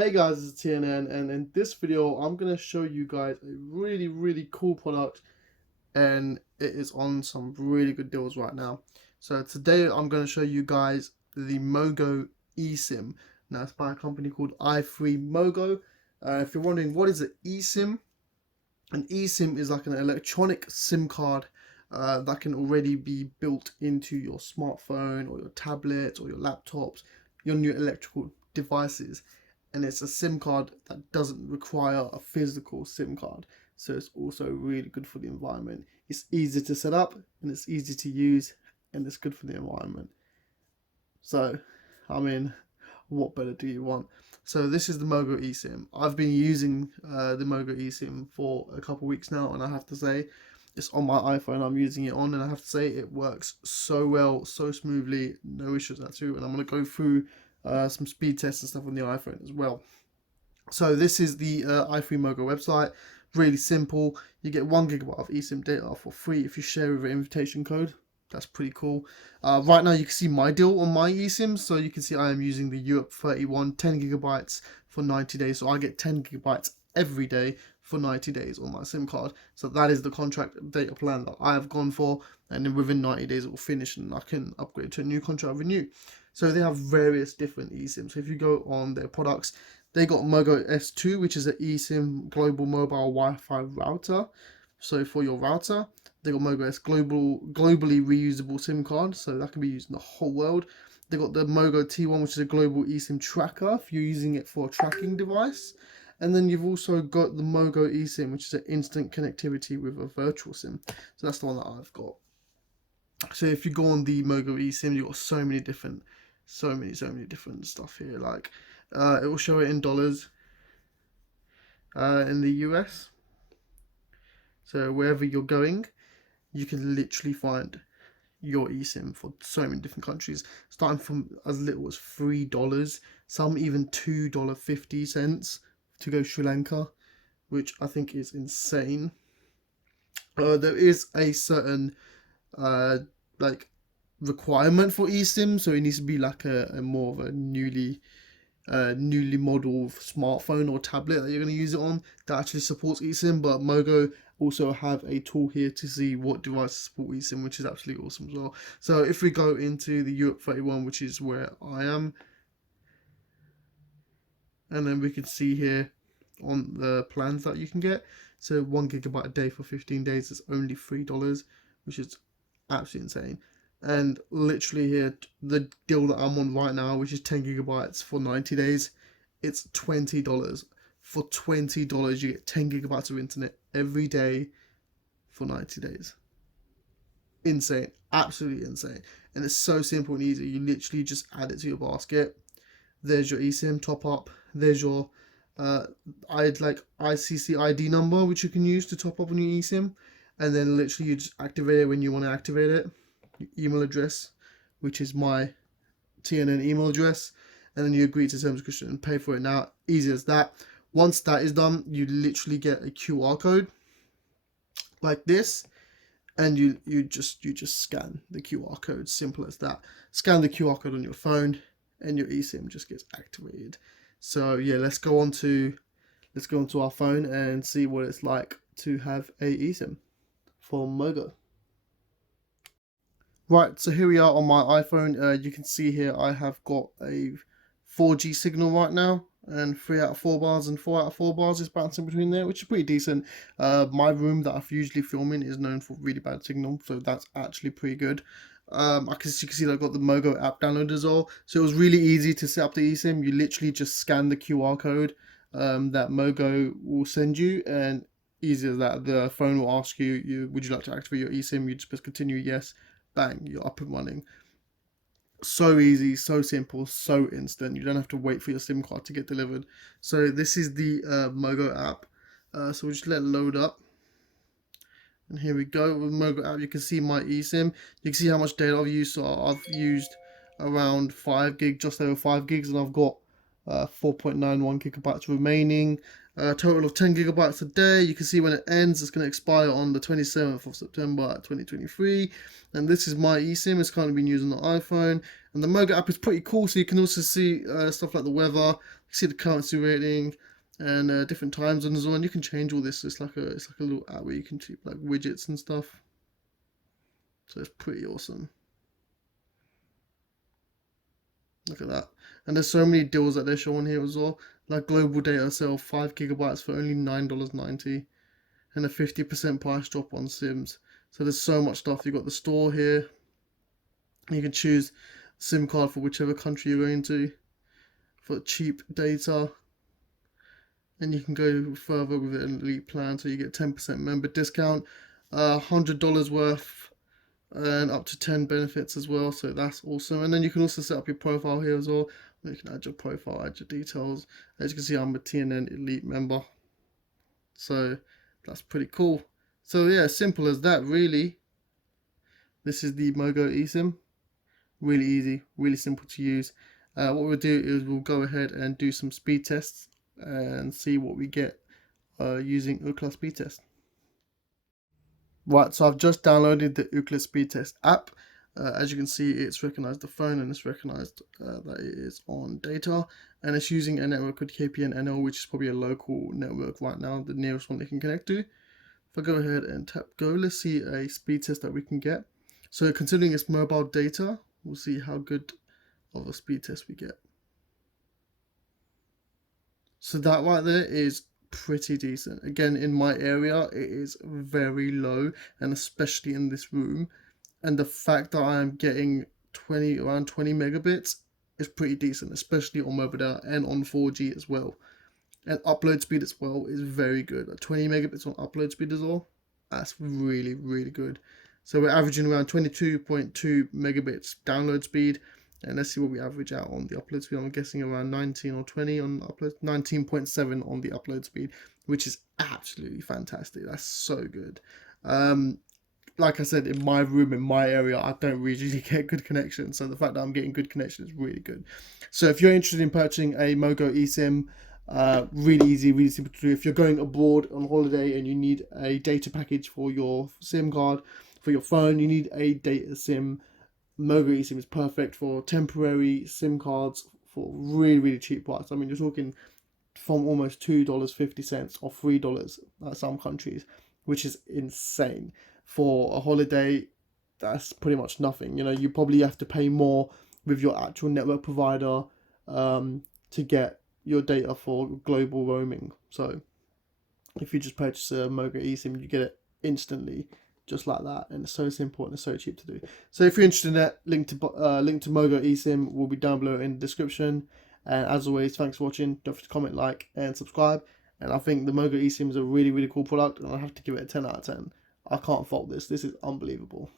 Hey guys, it's TNN, and in this video I'm going to show you guys a really cool product, and it is on some really good deals right now. So today I'm going to show you guys the Mogo eSIM. Now it's by a company called i3Mogo. If you're wondering what is an eSIM, an eSIM is like an electronic SIM card that can already be built into your smartphone or your tablet or your laptops, your new electrical devices. And it's a SIM card that doesn't require a physical SIM card. So it's also really good for the environment. It's easy to set up and it's easy to use and it's good for the environment. So, I mean, what better do you want? So this is the Mogo eSIM. I've been using the Mogo eSIM for a couple of weeks now, and I have to say, it's on my iPhone. I'm using it on, and I have to say it works so well, so smoothly, no issues at all. And I'm going to go through some speed tests and stuff on the iPhone as well. So this is the i3Mogo website. Really simple. You get 1 GB of eSIM data for free if you share with an invitation code. That's pretty cool. Right now you can see my deal on my eSIM. So you can see I am using the Europe 31 10 GB for 90 days. So I get 10 GB every day for 90 days on my SIM card. So that is the contract data plan that I have gone for. And then within 90 days it will finish and I can upgrade to a new contract renew. So they have various different eSIMs. So if you go on their products, they got Mogo S2, which is an eSIM global mobile Wi-Fi router. So for your router, they got Mogo S globally reusable SIM card, so that can be used in the whole world. They got the Mogo T1, which is a global eSIM tracker if you're using it for a tracking device. And then you've also got the Mogo eSIM, which is an instant connectivity with a virtual SIM. So that's the one that I've got. So if you go on the Mogo eSIM, you've got so many different stuff here. Like it will show it in dollars in the US. So wherever you're going, you can literally find your eSIM for so many different countries, starting from as little as $3, some even $2.50 to go Sri Lanka, which I think is insane. There is a certain like requirement for eSIM, so it needs to be like a more of a newly modeled smartphone or tablet that you're going to use it on that actually supports eSIM. But Mogo also have a tool here to see what devices support eSIM, which is absolutely awesome as well. So if we go into the Europe 31, which is where I am, and then we can see here on the plans that you can get. So 1 GB a day for 15 days is only $3, which is absolutely insane. And literally here, the deal that I'm on right now, which is 10 GB for 90 days, it's $20. For $20, you get 10 GB of internet every day for 90 days. Insane, absolutely insane. And it's so simple and easy. You literally just add it to your basket. There's your eSIM top up. There's your ICC ID number, which you can use to top up on your eSIM. And then literally you just activate it when you want to activate it. Your email address, which is my TNN email address, and then you agree to terms and conditions and pay for it now. Easy as that. Once that is done, you literally get a QR code like this, and you just scan the QR code. Simple as that. Scan the QR code on your phone, and your eSIM just gets activated. So yeah, let's go onto our phone and see what it's like to have a eSIM for Mogo. Right, so here we are on my iPhone. You can see here I have got a 4G signal right now, and 3 out of 4 bars and 4 out of 4 bars is bouncing between there, which is pretty decent. My room that I usually film in is known for really bad signal, so that's actually pretty good. You can see that I've got the Mogo app downloaded as well, so it was really easy to set up the eSIM. You literally just scan the QR code that Mogo will send you, and easy as that. The phone will ask you, would you like to activate your eSIM? You just press continue, yes. Bang, you're up and running. So easy, so simple, so instant. You don't have to wait for your SIM card to get delivered. So this is the Mogo app. So we'll just let it load up. And here we go with Mogo app. You can see my eSIM. You can see how much data I've used. So I've used around 5 gig, just over 5 gigs, and I've got 4.91 gigabytes remaining. Total of 10 gigabytes a day. You can see when it ends, it's going to expire on the 27th of September 2023. And this is my eSIM. It's currently being used on the iPhone. And the Mogo app is pretty cool, so you can also see stuff like the weather, you see the currency rating, and different time zones as well. And you can change all this. It's like a little app where you can keep like widgets and stuff. So it's pretty awesome. Look at that. And there's so many deals that they're showing here as well. Like global data sale, 5 gigabytes for only $9.90, and a 50% price drop on Sims. So there's so much stuff. You've got the store here. You can choose SIM card for whichever country you're going to for cheap data. And you can go further with an elite plan, so you get 10% member discount, $100 worth, and up to 10 benefits as well. So that's awesome. And then you can also set up your profile here as well. You can add your profile, add your details. As you can see, I'm a TNN elite member, so that's pretty cool. So yeah, simple as that really. This is the Mogo eSIM. Really easy, really simple to use. What we'll do is we'll go ahead and do some speed tests and see what we get using Ookla speed test. Right, so I've just downloaded the Ookla speed test app. As you can see, it's recognized the phone, and it's recognized that it is on data, and it's using a network called KPN-NL, which is probably a local network right now, the nearest one they can connect to. If I go ahead and tap go, let's see a speed test that we can get. So considering it's mobile data, we'll see how good of a speed test we get. So that right there is pretty decent. Again, in my area, it is very low, and especially in this room. And the fact that I am getting around 20 megabits is pretty decent, especially on mobile data and on 4G as well. And upload speed as well is very good. 20 megabits on upload speed as well, that's really, really good. So we're averaging around 22.2 megabits download speed. And let's see what we average out on the upload speed. I'm guessing around 19 or 20 on upload, 19.7 on the upload speed, which is absolutely fantastic. That's so good. Like I said, in my room, in my area, I don't really get good connection. So the fact that I'm getting good connection is really good. So if you're interested in purchasing a Mogo eSIM, really easy, really simple to do. If you're going abroad on holiday and you need a data package for your SIM card, for your phone, you need a data SIM, Mogo eSIM is perfect for temporary SIM cards for really, really cheap price. I mean, you're talking from almost $2.50 or $3 at some countries, which is insane. For a holiday, that's pretty much nothing. You know, you probably have to pay more with your actual network provider to get your data for global roaming. So if you just purchase a Mogo eSIM, you get it instantly, just like that, and it's so simple and it's so cheap to do. So if you're interested in that, link to Mogo eSIM will be down below in the description. And as always, thanks for watching. Don't forget to comment, like, and subscribe. And I think the Mogo eSIM is a really, really cool product, and I have to give it a 10 out of 10. I can't fault this. This is unbelievable.